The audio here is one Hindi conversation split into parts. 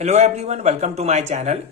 Hello everyone, welcome to my channel.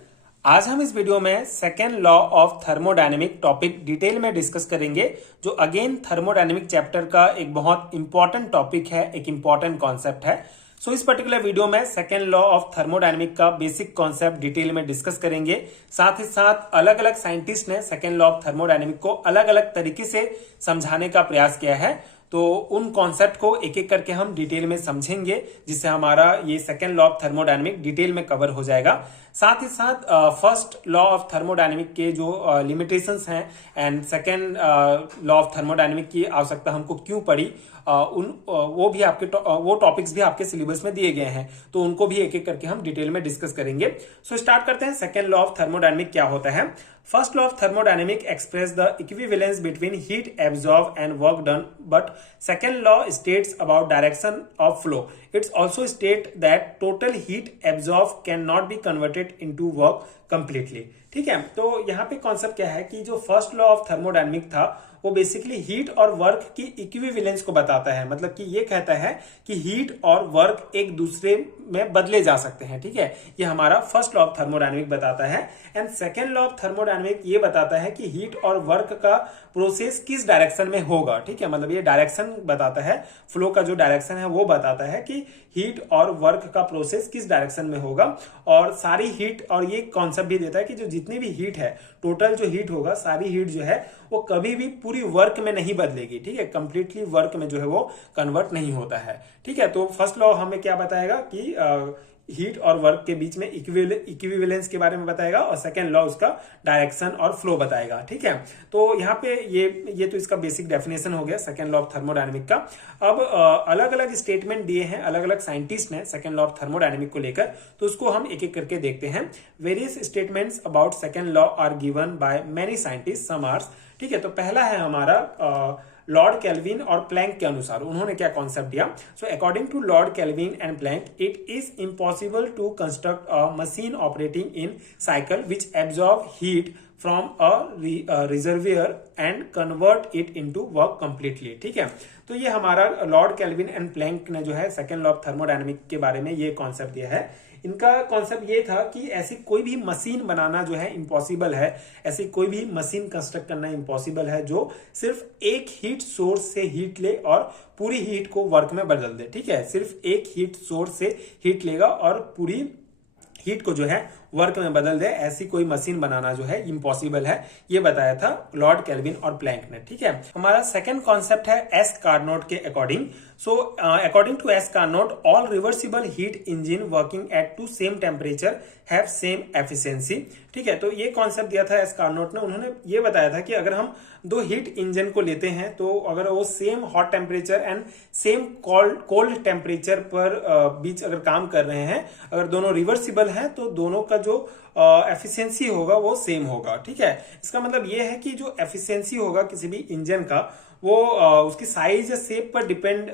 आज हम इस वीडियो में second law of thermodynamic topic detail में डिस्कस करेंगे, जो अगेन थर्मोडायनेमिक चैप्टर का एक बहुत इंपॉर्टेंट टॉपिक है, एक इंपॉर्टेंट कॉन्सेप्ट है। सो इस पर्टिकुलर वीडियो में सेकेंड लॉ ऑफ थर्मोडायनेमिक का बेसिक कॉन्सेप्ट डिटेल में डिस्कस करेंगे। साथ ही साथ अलग अलग साइंटिस्ट ने सेकेंड लॉ ऑफ थर्मोडायनेमिक को अलग अलग तरीके से समझाने का प्रयास किया है, तो उन कॉन्सेप्ट को एक एक करके हम डिटेल में समझेंगे, जिससे हमारा ये second law of thermodynamic detail में कवर हो जाएगा। साथ ही साथ फर्स्ट लॉ ऑफ थर्मोडायनेमिक के जो लिमिटेशंस हैं and second law of thermodynamic की आवश्यकता हमको क्यों पड़ी, वो टॉपिक्स भी आपके सिलेबस में दिए गए हैं, तो उनको भी एक एक करके हम डिटेल में डिस्कस करेंगे। सो स्टार्ट करते हैं। सेकेंड लॉ ऑफ थर्मोडायनेमिक क्या होता है? First law of thermodynamics express the equivalence between heat absorbed and work done, but second law states about direction of flow. It's also state that total heat absorbed cannot be converted into work completely. ठीक है, तो यहाँ पे कॉन्सेप्ट क्या है कि जो फर्स्ट लॉ ऑफ थर्मोडायनेमिक था वो बेसिकली हीट और वर्क की इक्विवेलेंस को बताता है। मतलब कि ये कहता है कि हीट और वर्क एक दूसरे में बदले जा सकते हैं। ठीक है, ये हमारा फर्स्ट लॉ ऑफ थर्मोडायनेमिक बताता है। And second law of thermodynamic ये बताता है कि हीट और वर्क का प्रोसेस किस डायरेक्शन में होगा। ठीक है, मतलब ये डायरेक्शन बताता है, फ्लो का जो डायरेक्शन है वो बताता है कि हीट और वर्क का प्रोसेस किस डायरेक्शन में होगा। और सारी हीट, और ये कॉन्सेप्ट भी देता है कि जो जितनी भी हीट है, टोटल जो हीट होगा, सारी हीट जो है वो कभी भी पूरी वर्क में नहीं बदलेगी। ठीक है, कंप्लीटली वर्क में जो है वो कन्वर्ट नहीं होता है। ठीक है, तो फर्स्ट लॉ हमें क्या बताएगा कि हीट और वर्क के बीच में इक्विवेलेंस के बारे में बताएगा, और सेकेंड लॉ उसका डायरेक्शन और फ्लो बताएगा। ठीक है, तो यहाँ पे ये तो इसका बेसिक डेफिनेशन हो गया सेकेंड लॉ ऑफ थर्मोडायनेमिक का। अब अलग अलग स्टेटमेंट दिए हैं अलग अलग साइंटिस्ट ने सेकेंड लॉ ऑफ थर्मोडायनेमिक को लेकर, तो उसको हम एक एक करके देखते हैं। Various statements about second law are given by many scientist, some are. ठीक है, तो पहला है हमारा लॉर्ड कैल्विन और प्लैंक के अनुसार उन्होंने क्या कॉन्सेप्ट दिया। So according to Lord Kelvin and Planck, it is impossible to construct a machine operating in cycle which absorb heat from a reservoir and convert it into work completely. ठीक है, तो ये हमारा लॉर्ड कैल्विन एंड प्लैंक ने जो है सेकेंड लॉ ऑफ थर्मोडायनेमिक के बारे में ये कॉन्सेप्ट दिया है। इनका कॉन्सेप्ट ये था कि ऐसी कोई भी मशीन बनाना जो है इम्पॉसिबल है, ऐसी कोई भी मशीन कंस्ट्रक्ट करना इम्पॉसिबल है जो सिर्फ एक हीट सोर्स से हीट ले और पूरी हीट को वर्क में बदल दे। ठीक है, सिर्फ एक हीट सोर्स से हीट लेगा और पूरी हीट को जो है वर्क में बदल दे, ऐसी कोई मशीन बनाना जो है इम्पॉसिबल है, ये बताया था लॉर्ड कैल्विन और प्लैंक ने। ठीक है, हमारा सेकंड कॉन्सेप्ट है एस कार्नोट के according. So according to S Carnot, all reversible heat engine working at two same temperature have same efficiency. ठीक है, तो ये कॉन्सेप्ट दिया था एस कार्नोट ने। उन्होंने ये बताया था कि अगर हम दो हीट इंजन को लेते हैं, तो अगर वो same hot temperature and same cold temperature पर बीच अगर काम कर रहे हैं, अगर दोनों रिवर्सिबल हैं, तो दोनों का जो एफिशिएंसी होगा वो सेम होगा। ठीक है, इसका मतलब ये है कि जो एफिशिएंसी होगा किसी भी इंजन का, वो उसकी साइज या शेप पर डिपेंड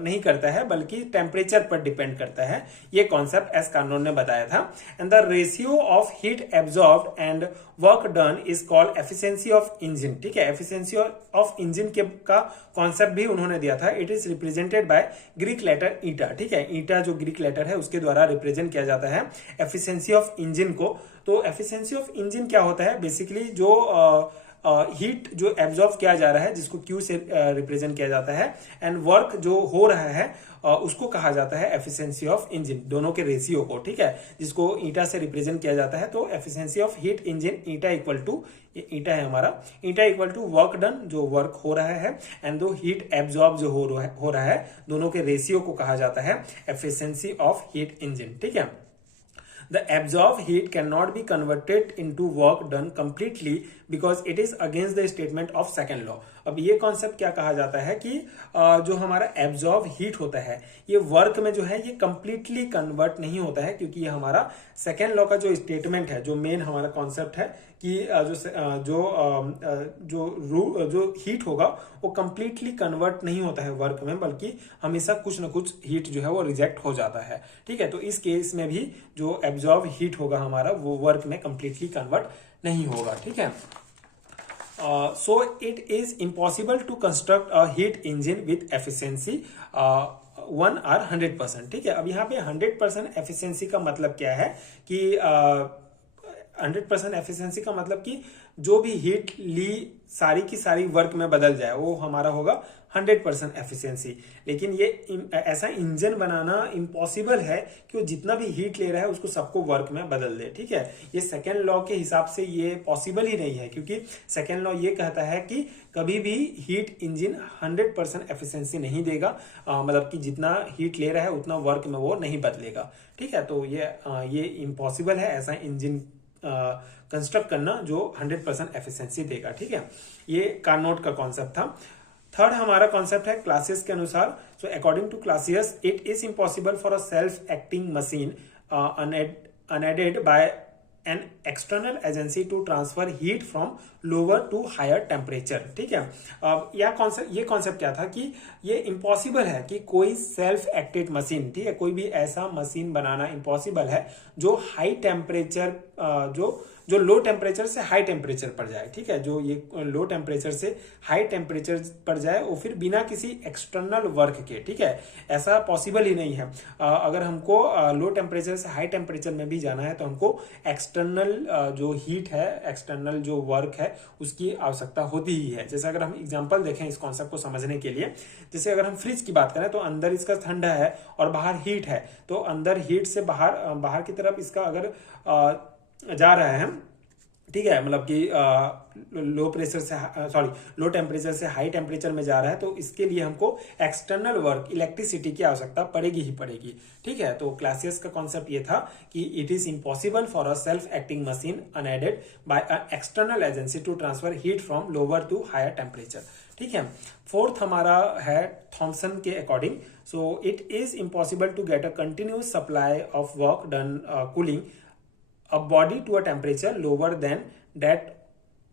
नहीं करता है, बल्कि टेम्परेचर पर डिपेंड करता है। ये कॉन्सेप्ट एस कार्नोट ने बताया था। And the ratio of heat absorbed and work done is called efficiency of engine. ठीक है, एफिशिएंसी ऑफ इंजन के का कॉन्सेप्ट भी उन्होंने दिया था। It is represented by Greek letter eta. ठीक है, ईटा जो ग्रीक लेटर है उसके द्वारा रिप्रेजेंट किया जाता है एफिशिएंसी ऑफ इंजन को। तो एफिशिएंसी ऑफ इंजन क्या होता है? बेसिकली जो हीट जो एब्जॉर्ब किया जा रहा है, जिसको क्यू से रिप्रेजेंट किया जाता है, एंड वर्क जो हो रहा है उसको कहा जाता है एफिशिएंसी ऑफ इंजन, दोनों के रेशियो को। ठीक है, जिसको ईटा से रिप्रेजेंट किया जाता है। तो efficiency of heat engine eta equal to, ये ईटा है हमारा, eta equal to work done, जो वर्क हो रहा है, एंड दो हीट एब्जॉर्ब जो हो रहा है, दोनों के रेशियो को कहा जाता है एफिशिएंसी ऑफ हीट इंजन। ठीक है, the absorbed heat cannot be converted into work done completely because it is against the statement of second law. अब ये कॉन्सेप्ट क्या कहा जाता है कि जो हमारा एब्जॉर्ब हीट होता है, ये वर्क में जो है ये कंप्लीटली कन्वर्ट नहीं होता है, क्योंकि ये हमारा सेकेंड लॉ का जो स्टेटमेंट है, जो मेन हमारा कॉन्सेप्ट है कि जो हीट होगा वो कंप्लीटली कन्वर्ट नहीं होता है वर्क में, बल्कि हमेशा कुछ ना कुछ हीट जो है वो रिजेक्ट हो जाता है। ठीक है, तो इस केस में भी जो एब्जॉर्ब हीट होगा हमारा, वो वर्क में कंप्लीटली कन्वर्ट नहीं होगा। ठीक है, so it is impossible to construct a heat engine with efficiency 1 or 100%। ठीक है, अब यहाँ पे 100% एफिशिएंसी का मतलब क्या है कि 100% एफिशिएंसी का मतलब कि जो भी हीट ली सारी की सारी वर्क में बदल जाए, वो हमारा होगा 100% एफिशिएंसी। लेकिन ये ऐसा इंजन बनाना इम्पॉसिबल है कि वो जितना भी हीट ले रहा है उसको सबको वर्क में बदल दे। ठीक है, ये सेकेंड लॉ के हिसाब से ये पॉसिबल ही नहीं है, क्योंकि सेकेंड लॉ ये कहता है कि कभी भी हीट इंजन 100% एफिशिएंसी नहीं देगा, मतलब कि जितना हीट ले रहा है उतना वर्क में वो नहीं बदलेगा। ठीक है, तो ये इम्पॉसिबल है ऐसा इंजन कंस्ट्रक्ट करना जो 100% एफिशिएंसी देगा। ठीक है, ये कार्नोट का कॉन्सेप्ट था। थर्ड हमारा कॉन्सेप्ट है क्लासियस के अनुसार। So according to Clausius it is impossible for a self acting machine unaided by an external agency to transfer heat from lower to higher temperature। ठीक है, अब ये कॉन्सेप्ट क्या था कि ये इम्पॉसिबल है कि कोई सेल्फ एक्टेड मशीन, ठीक है, कोई भी ऐसा मशीन बनाना इम्पॉसिबल है जो हाई टेम्परेचर जो लो टेम्परेचर से हाई टेम्परेचर पर जाए। ठीक है, जो ये लो टेम्परेचर से हाई टेम्परेचर पर जाए वो फिर बिना किसी एक्सटर्नल वर्क के। ठीक है, ऐसा पॉसिबल ही नहीं है। अगर हमको लो टेम्परेचर से हाई टेम्परेचर में भी जाना है तो हमको एक्सटर्नल जो हीट है, एक्सटर्नल जो वर्क है उसकी आवश्यकता होती ही है। जैसे अगर हम एग्जांपल देखें इस कॉन्सेप्ट को समझने के लिए, जैसे अगर हम फ्रिज की बात करें तो अंदर इसका ठंडा है और बाहर हीट है, तो अंदर हीट से बाहर की तरफ इसका अगर जा रहा है, ठीक है, मतलब कि लो टेम्परेचर से हाई टेम्परेचर में जा रहा है, तो इसके लिए हमको एक्सटर्नल वर्क इलेक्ट्रिसिटी की आवश्यकता पड़ेगी ही पड़ेगी। ठीक है, तो क्लासियस का कॉन्सेप्ट ये था कि it is impossible for a self acting machine unaided by a external agency to transfer heat from lower to higher temperature. ठीक है, फोर्थ हमारा है थॉमसन के according. So it is impossible to get a continuous supply of work done cooling a body to a temperature lower than that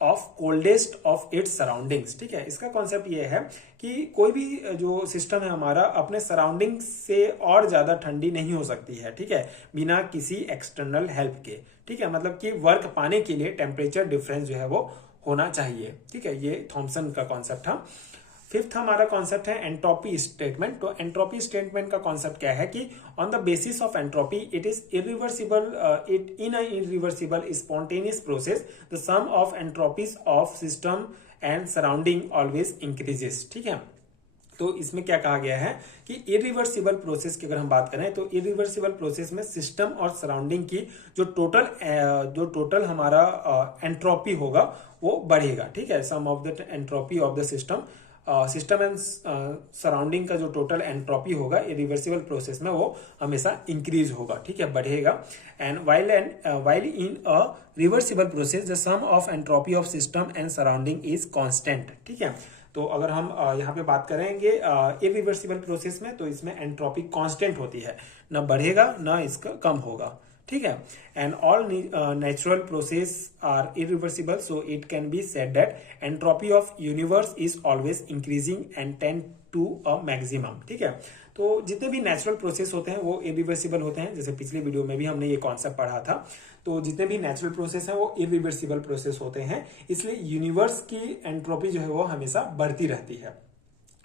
of coldest of its surroundings। ठीक है, इसका कॉन्सेप्ट ये है कि कोई भी जो सिस्टम है हमारा अपने सराउंडिंग से और ज्यादा ठंडी नहीं हो सकती है। ठीक है, बिना किसी एक्सटर्नल हेल्प के। ठीक है, मतलब कि वर्क पाने के लिए टेम्परेचर डिफरेंस जो है वो होना चाहिए। ठीक है, ये थॉमसन का कॉन्सेप्ट था। फिफ्थ हमारा कॉन्सेप्ट है एंट्रोपी स्टेटमेंट। तो एंट्रोपी स्टेटमेंट का कॉन्सेप्ट क्या है कि on the basis of entropy it is irreversible in a irreversible spontaneous process the sum of entropies of system and surrounding always increases. ठीक है, तो इसमें क्या कहा गया है कि इरिवर्सिबल प्रोसेस की अगर हम बात करें तो इरिवर्सिबल प्रोसेस में सिस्टम और सराउंडिंग की जो टोटल हमारा एंट्रोपी होगा वो बढ़ेगा। ठीक है, sum of the entropy of the system and surrounding का जो टोटल एंट्रोपी होगा इरिवर्सिबल प्रोसेस में वो हमेशा इंक्रीज होगा। ठीक है, बढ़ेगा। And while in a reversible process the sum of entropy of system and surrounding is constant. ठीक है, तो अगर हम यहाँ पे बात करेंगे इरिवर्सिबल प्रोसेस में, तो इसमें एंट्रोपी कांस्टेंट होती है, ना बढ़ेगा ना इसका कम होगा। ठीक है, and all natural process are irreversible, so it can be said that entropy of universe is always increasing and tend to a maximum. ठीक है, तो जितने भी नेचुरल प्रोसेस होते हैं वो इरिवर्सिबल होते हैं। जैसे पिछले वीडियो में भी हमने ये कॉन्सेप्ट पढ़ा था, तो जितने भी नेचुरल प्रोसेस हैं वो इरिवर्सिबल प्रोसेस होते हैं, इसलिए यूनिवर्स की एंट्रोपी जो है वो हमेशा बढ़ती रहती है।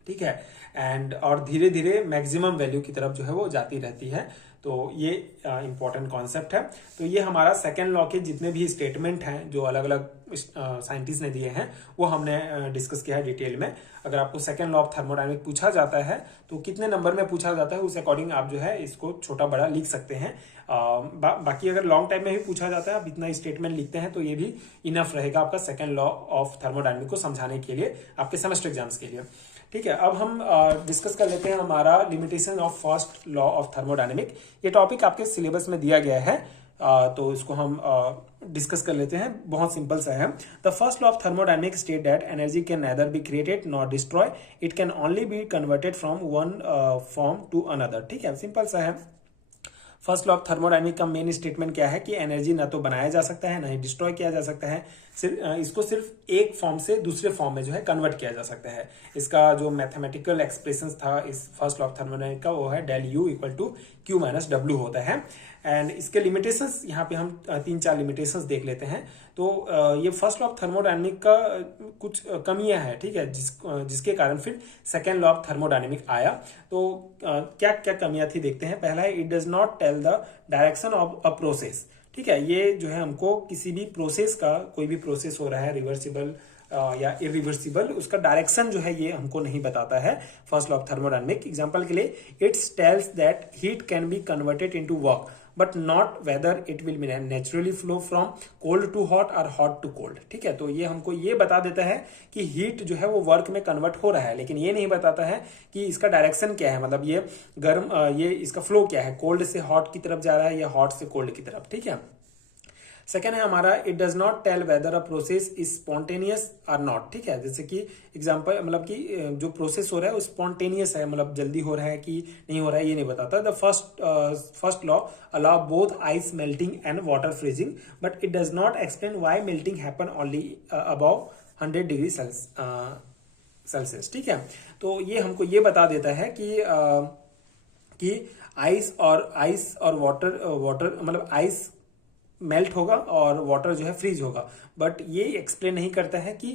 ठीक है, एंड और धीरे धीरे मैक्सिमम वैल्यू की तरफ जो है वो जाती रहती है। तो ये इंपॉर्टेंट कॉन्सेप्ट है। तो ये हमारा सेकेंड लॉ के जितने भी स्टेटमेंट हैं जो अलग अलग साइंटिस्ट ने दिए हैं वो हमने डिस्कस किया है डिटेल में। अगर आपको सेकेंड लॉ ऑफ थर्मोडायनेमिक पूछा जाता है तो कितने नंबर में पूछा जाता है उस अकॉर्डिंग आप जो है इसको छोटा बड़ा लिख सकते हैं। बाकी अगर लॉन्ग टाइम में भी पूछा जाता है आप इतना स्टेटमेंट लिखते हैं तो ये भी इनफ रहेगा आपका सेकेंड लॉ ऑफ थर्मोडायनेमिक को समझाने के लिए, आपके सेमेस्टर एग्जाम्स के लिए। ठीक है, अब हम डिस्कस कर लेते हैं हमारा limitation of first law of thermodynamic. ये टॉपिक आपके सिलेबस में दिया गया है, तो इसको हम डिस्कस कर लेते हैं। बहुत सिंपल सा है। The first law of thermodynamic state that energy can neither be created nor destroy, it can only be converted from one form to another. ठीक है, सिंपल सा है। फर्स्ट लॉ ऑफ थर्मोडायनेमिक का मेन स्टेटमेंट क्या है कि एनर्जी ना तो बनाया जा सकता है ना ही डिस्ट्रॉय किया जा सकता है, इसको सिर्फ एक फॉर्म से दूसरे फॉर्म में जो है कन्वर्ट किया जा सकता है। इसका जो मैथमेटिकल एक्सप्रेशन था इस फर्स्ट लॉ ऑफ थर्मोडायनेमिक का वो है del U equal to Q minus W होता है। एंड इसके लिमिटेशंस यहाँ पे हम 3-4 लिमिटेशंस देख लेते हैं। तो ये फर्स्ट लॉ ऑफ थर्मोडायनेमिक का कुछ कमियां हैं, ठीक है, जिसके कारण फिर सेकेंड लॉ ऑफ थर्मोडायनेमिक आया। तो क्या क्या कमियां थी देखते हैं। पहला है, it does not tell the direction of a process, ठीक है, ये जो है हमको किसी भी प्रोसेस का, कोई भी प्रोसेस हो रहा है रिवर्सिबल या इरिवर्सिबल, उसका डायरेक्शन जो है ये हमको नहीं बताता है first law of thermodynamic. Example के लिए, it's tells that heat can be converted into work but not whether it will be naturally flow from cold to hot और हॉट टू कोल्ड, ठीक है। तो ये हमको ये बता देता है कि हीट जो है वो वर्क में कन्वर्ट हो रहा है, लेकिन ये नहीं बताता है कि इसका डायरेक्शन क्या है, मतलब ये गर्म ये इसका फ्लो क्या है, कोल्ड से हॉट की तरफ जा रहा है या हॉट से कोल्ड की तरफ, ठीक है। सेकेंड है हमारा, it does not tell whether a process is spontaneous और नॉट, ठीक है। जैसे कि एग्जांपल, मतलब कि जो प्रोसेस हो रहा है वो स्पॉन्टेनियस है, मतलब जल्दी हो रहा है कि नहीं हो रहा है, ये नहीं बताता। The first law allow both ice melting and water freezing but it does not explain why melting happen only above 100 degree Celsius, ठीक है। तो ये हमको ये बता देता है कि आइस और वाटर मतलब आइस मेल्ट होगा और वाटर जो है फ्रीज होगा, बट ये एक्सप्लेन नहीं करता है कि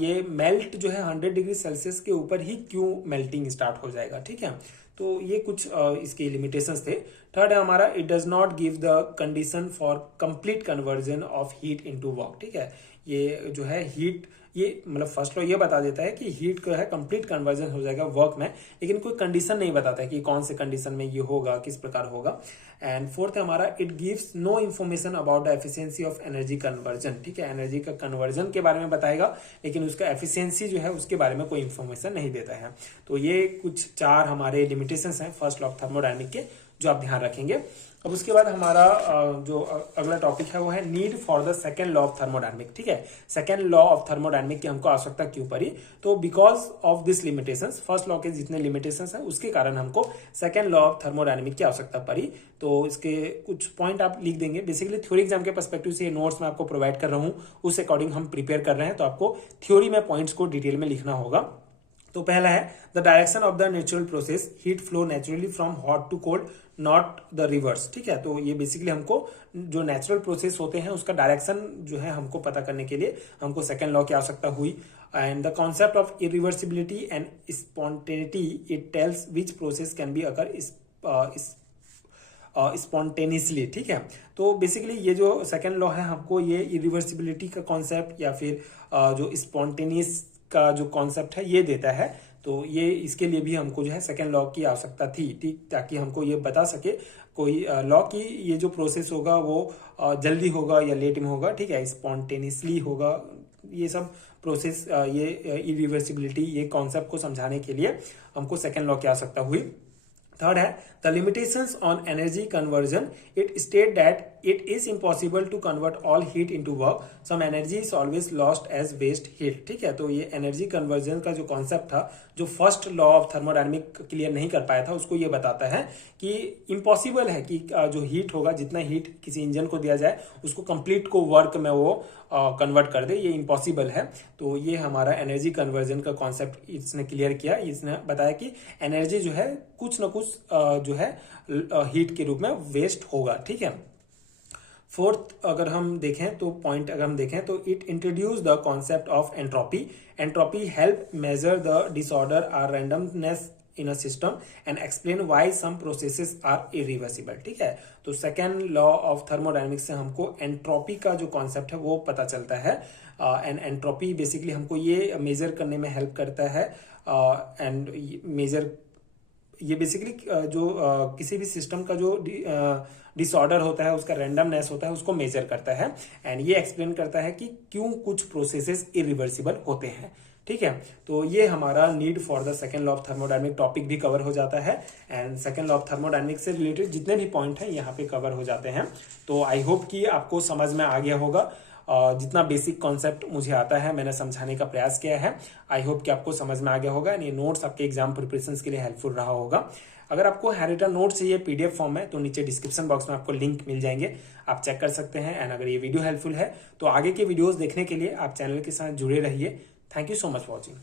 ये मेल्ट जो है 100 डिग्री सेल्सियस के ऊपर ही क्यों मेल्टिंग स्टार्ट हो जाएगा, ठीक है। तो ये कुछ इसके लिमिटेशंस थे। थर्ड है हमारा, it does not give the condition for complete conversion of heat into work, ठीक है। ये जो है हीट, ये मतलब फर्स्ट लॉ ये बता देता है कि हीट का है कंप्लीट कन्वर्जन हो जाएगा वर्क में, लेकिन कोई कंडीशन नहीं बताता है कि कौन से कंडीशन में ये होगा, किस प्रकार होगा। एंड फोर्थ है हमारा, it gives no information about the efficiency of energy conversion, ठीक है। एनर्जी का कन्वर्जन के बारे में बताएगा, लेकिन उसका एफिशिएंसी जो है उसके बारे में कोई इन्फॉर्मेशन नहीं देता है। तो ये कुछ 4 हमारे लिमिटेशंस हैं फर्स्ट लॉ ऑफ थर्मोडायनेमिक के, जो आप ध्यान रखेंगे। अब उसके बाद हमारा जो अगला टॉपिक है वो है need for the second law of thermodynamic, ठीक है। सेकेंड लॉ ऑफ थर्मोडायनेमिक की हमको आवश्यकता क्यों पड़ी? तो because of this limitations, first law के जितने लिमिटेशंस हैं उसके कारण हमको सेकेंड लॉ ऑफ थर्मोडायनेमिक की आवश्यकता पड़ी। तो इसके कुछ पॉइंट आप लिख देंगे। बेसिकली थ्योरी एग्जाम के पर्सपेक्टिव से नोट्स में आपको प्रोवाइड कर रहा हूँ, उस अकॉर्डिंग हम प्रिपेयर कर रहे हैं, तो आपको थ्योरी में पॉइंट्स को डिटेल में लिखना होगा। तो पहला है, the direction of the natural process, heat flow naturally from hot to cold not the reverse, ठीक है। तो ये बेसिकली हमको जो नेचुरल प्रोसेस होते हैं उसका डायरेक्शन जो है हमको पता करने के लिए हमको सेकेंड लॉ की आवश्यकता हुई। And the concept of irreversibility and spontaneity, it tells which process can be occur spontaneously, ठीक है। तो बेसिकली ये जो सेकेंड लॉ है हमको ये इरिवर्सिबिलिटी का कॉन्सेप्ट या फिर जो स्पॉन्टेनियस का जो कॉन्सेप्ट है ये देता है। तो ये इसके लिए भी हमको जो है सेकेंड लॉ की आवश्यकता थी, ठीक, ताकि हमको ये बता सके कोई लॉ की ये जो प्रोसेस होगा वो जल्दी होगा या लेट में होगा, ठीक है, स्पॉन्टेनियसली होगा। ये सब प्रोसेस, ये इरिवर्सिबिलिटी, ये कॉन्सेप्ट को समझाने के लिए हमको सेकेंड लॉ की आवश्यकता हुई। थर्ड है, the limitations on energy conversion, it state that it is impossible to convert all heat into work, some energy is always lost as waste heat, ठीक है। तो ये एनर्जी कन्वर्जन का जो कॉन्सेप्ट था, जो first law of thermodynamic clear नहीं कर पाया था, उसको ये बताता है कि इम्पॉसिबल है कि जो हीट होगा, जितना हीट किसी इंजन को दिया जाए उसको कंप्लीट को वर्क में वो कन्वर्ट कर दे, ये इम्पॉसिबल है। तो ये हमारा एनर्जी कन्वर्जन का कॉन्सेप्ट इसने क्लियर किया। इसने बताया कि एनर्जी जो है कुछ ना कुछ जो है हीट के रूप में वेस्ट होगा, ठीक है। फोर्थ अगर हम देखें तो पॉइंट अगर हम देखें तो it introduce the concept of entropy. Entropy help measure the disorder और randomness in a system and explain why some processes are irreversible, ठीक है। तो सेकेंड लॉ ऑफ थर्मोडायनेमिक्स से हमको एंट्रोपी का जो कॉन्सेप्ट है वो पता चलता है। एंड एंट्रोपी बेसिकली हमको ये मेजर करने में हेल्प करता है। एंड मेजर ये बेसिकली जो किसी भी सिस्टम का जो डिसऑर्डर होता है, उसका रैंडमनेस होता है, उसको मेजर करता है। एंड ये एक्सप्लेन करता है कि क्यों कुछ प्रोसेसेस इरिवर्सिबल होते हैं, ठीक है। तो ये हमारा need for the second law of thermodynamic topic भी कवर हो जाता है। And second law of thermodynamic से रिलेटेड जितने भी पॉइंट हैं यहाँ पे कवर हो जाते हैं। तो आई होप कि आपको समझ में आ गया होगा। जितना बेसिक कॉन्सेप्ट मुझे आता है मैंने समझाने का प्रयास किया है। आई होप कि आपको समझ में आ गया होगा। ये नोट्स आपके एग्जाम प्रिपरेशन के लिए हेल्पफुल रहा होगा। अगर आपको हैंडरिटन नोट्स चाहिए पीडीएफ फॉर्म में तो नीचे डिस्क्रिप्शन बॉक्स में आपको लिंक मिल जाएंगे, आप चेक कर सकते हैं। एंड अगर ये वीडियो हेल्पफुल है तो आगे के वीडियोस देखने के लिए आप चैनल के साथ जुड़े रहिए। Thank you so much for watching.